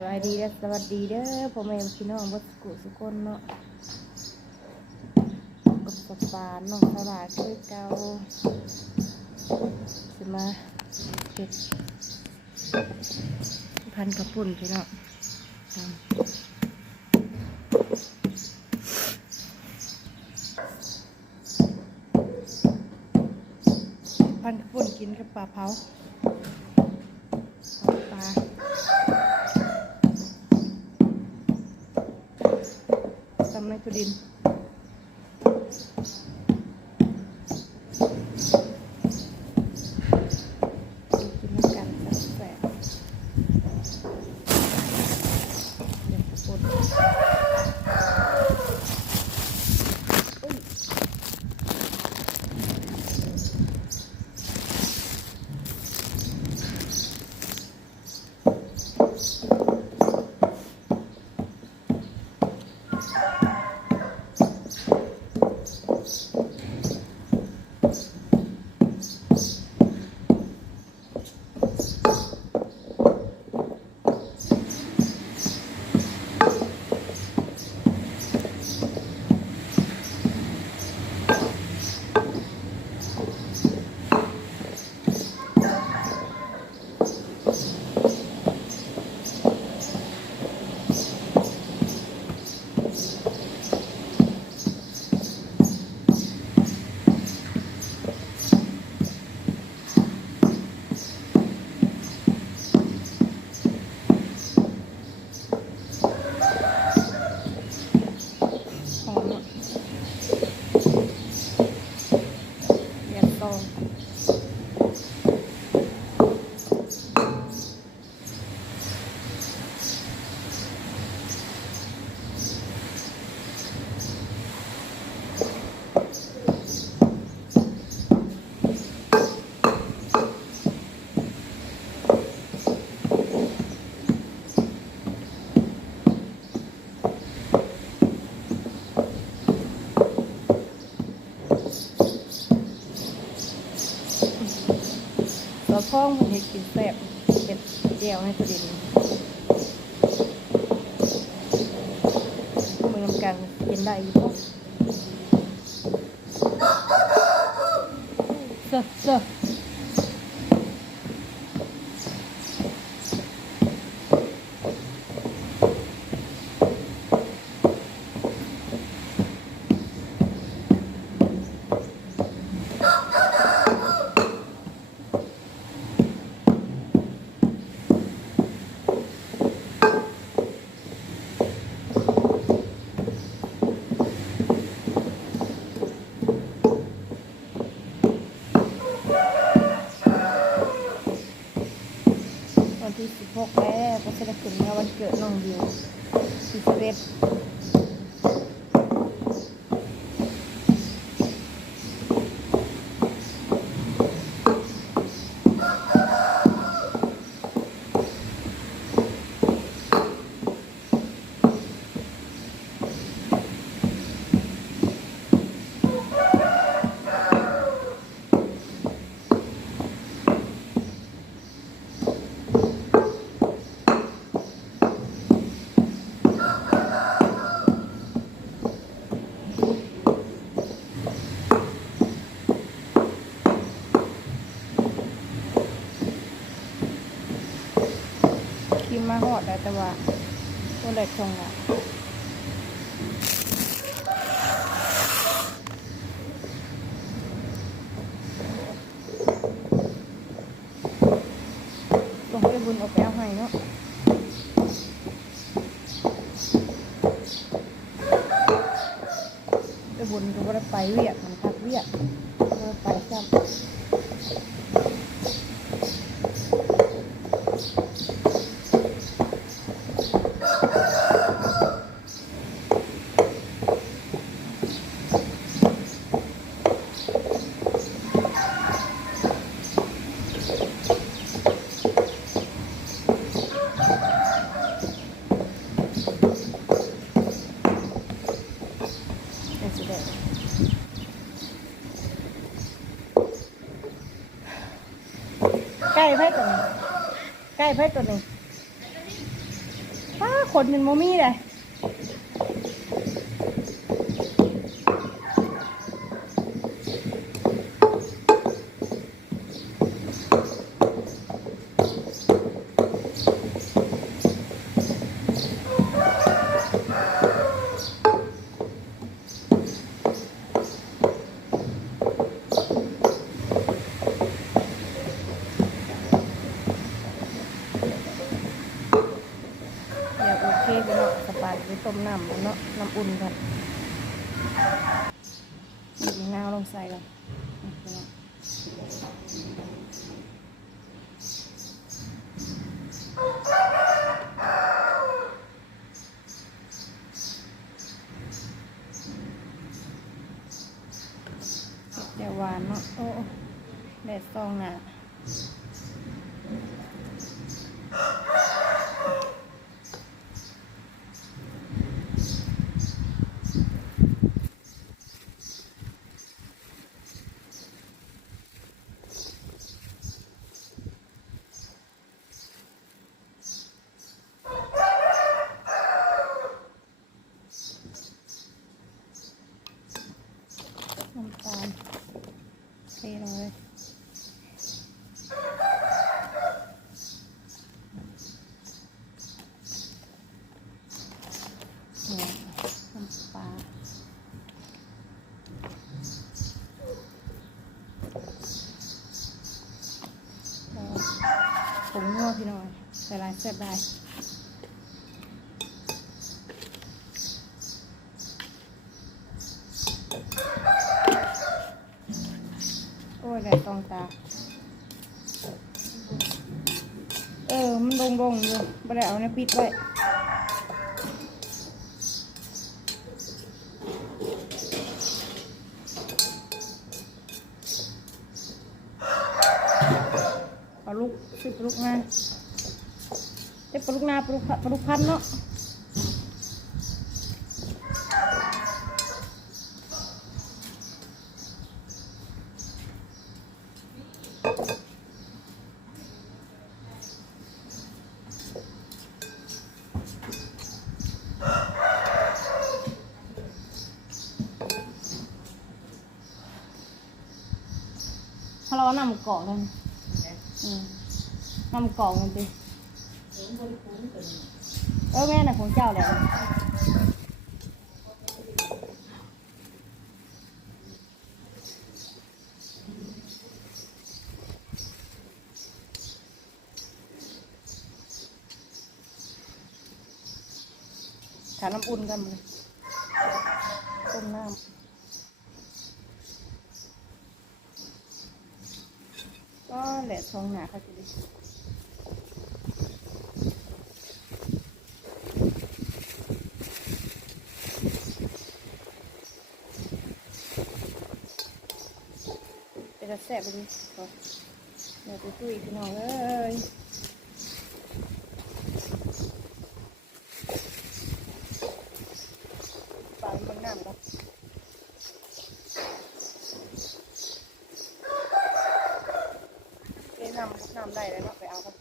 สวัสดีเด้อสวัสดีเด้อพ่อแม่พี่น้องบัสกุสุคนเนาะกับสปานน้องสลาคือเก่าสิมาเก็ดพันกระปุ่นพี่น้องพันกระปุ่นกินกับปลาเผา ดิน เราท่องมันให้กินแซ่บเก็บแก้วให้สุดินมือนำกันกินได้อยู่ปะเซอะเซอ ที่สิบหกแล้วก็จะได้ขึ้นงานวันเกิดน้องดิวสิบเอ็ด คิมมาหอดแล้วแต่ว่าตัวเล็กทงอะลงไปบุญออกไปเอาให้เนาะไปบุญก็บ่ได้ไปเวียกมันพักเวียกบ่ได้ไปซ้ำ เป็นสิเด็ใกล้ ไพ่ตัวนี้ใกล้ไพ่ตัวนี้ขนเป็นโมมี่เลยเดี๋ยวโอเคไปเนาะสปาไป ต้มน้ำเนาะน้ำอุ่นกันมีมะนาวลงใส่ก่อนพี่น้องเดี๋ยวหวานเนาะโอ้โอ้แดดซองหน่ะ น้ำตาลเทลงเลยเนี่ยน้ำปลาแล้วผงนัว พี่น้อยใส่ลายแซ่บได้โอ้ยแดดตองตา เออ มันลงงๆอยู่ไม่ได้เอาในปิดไว้ปลาลูกซื้อปลาลูกนาเจ็บ ปลูกนาปลูกปลูกพันเนาะถ้าเราเอนำเกาะกันนำเกาะกันดิ เออแม่น่ะของเจ้าแหละถาน้ำอุ่นกันเลยต้มน้ำก็แหละทองหนาค่ะจิดิเป็นจะ แสบไปดิเดี๋ยวไปคุยพี่น้องเอ้ยปลามันน้ำก็เอ้ยน้ำน้ำได้แล้วเนาะไปเอากัน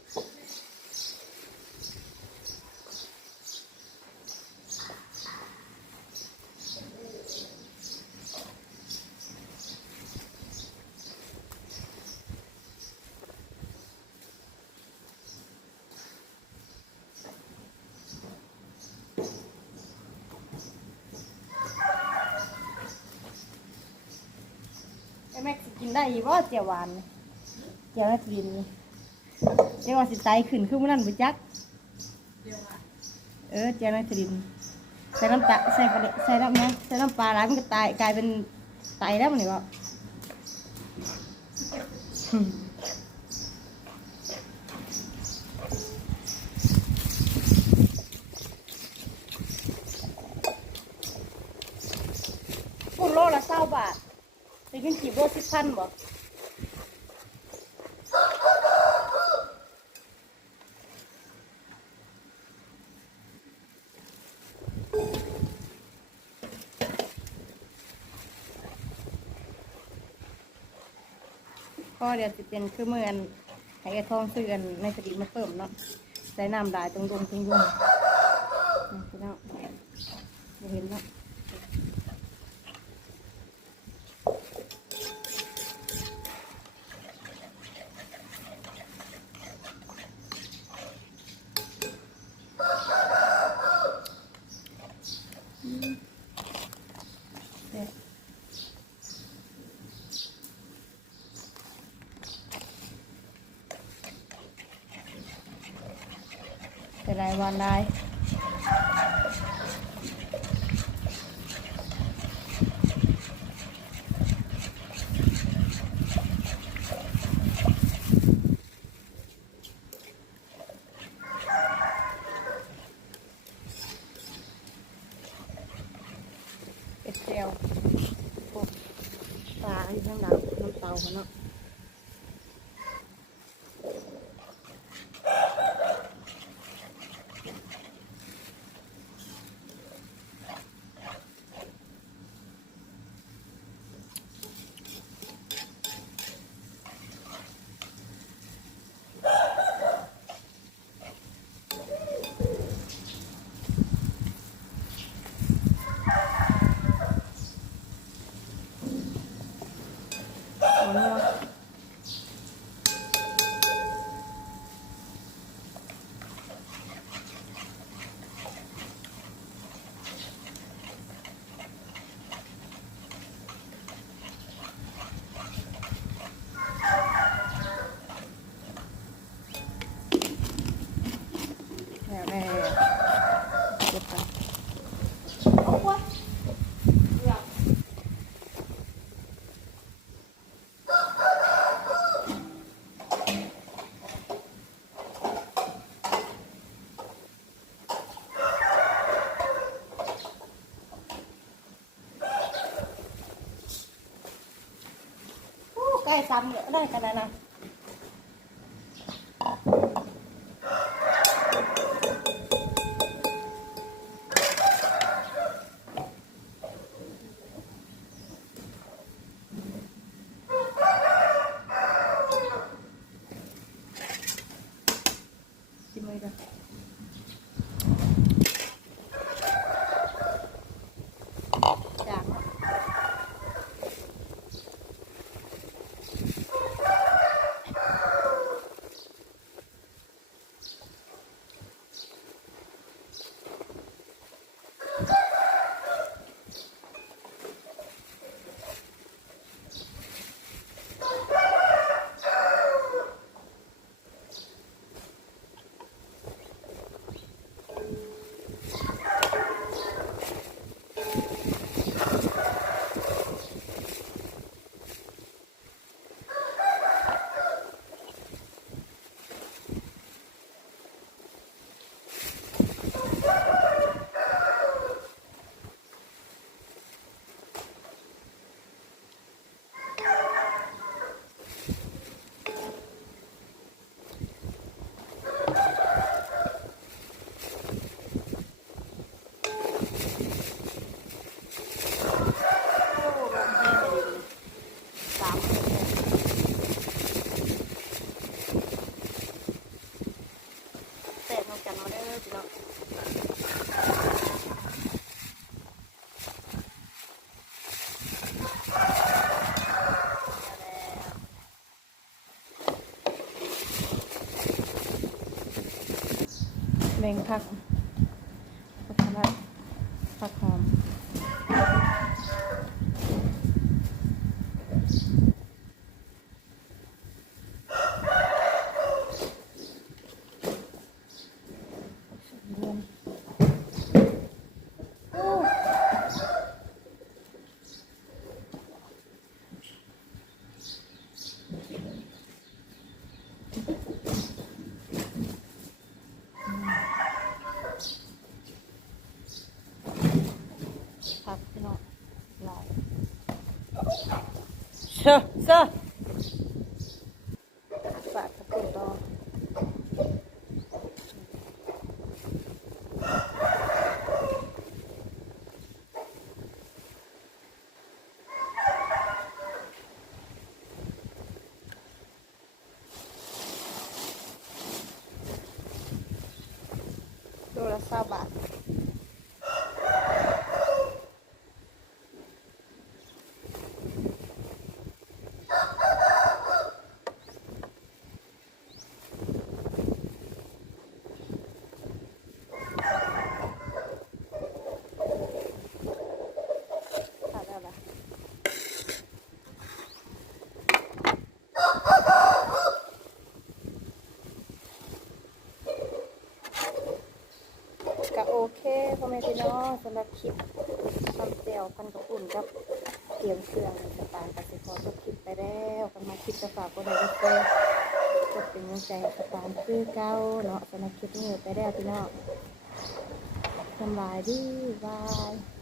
ไอ้แม็กสิกิน ได้อีว่าเจียวหวานเจียวนากินเจียวว่าสิไตขึ้นขึ้นมันนั่นไปจักเออเจียวนากินใส่น้ำตาใส่ปลาใส่น้ำนะใส่น้ำปลาร้ายมันก็ตายกลายเป็นไตแล้วมันนี่ก็กุ้งโลละเศร้าบาทไปกินกี่โลสิบ พันบ่ก็เดี๋ยวจะเป็นคือเมื่อนไอ้ทองซื้อนในสติมาเพิ่มเนาะใส่น้ำลายตรงดงตรงดงเห็นแล้ว เป็นไรวันได้เป็ดเจียวปลาอยู่ข้างหลังน้ำเตาเขาเนาะเอาเนาะแล้วแม่เก็บไปโอ้ยเลือก โอ้ใกล้ ซ้ำได้ขนาดนั้นเลยกันจางเนาะ สามคนเลยเสร็จนอกจากมาได้เลยพี่น้อง แบ่งผักผักอะไรผักหอม เดือนโอ้ ครับพี่น้องลายเชื่อเชื่อฝากกระปุกต่อโลละเศร้าบาท เนาะ สำหรับคลิปทำเตียวพันกับอุ่นกับเตรียมเครื่องสตาร์กับสิพอจบคลิปไปแล้วกันมาคลิปจะฝากก็ได้ก็ได้กดเป็นกำลังใจให้สตาร์คือเก้าเนาะสำหรับคลิปนี้ไปแล้วพี่น้องสำบายดีบาย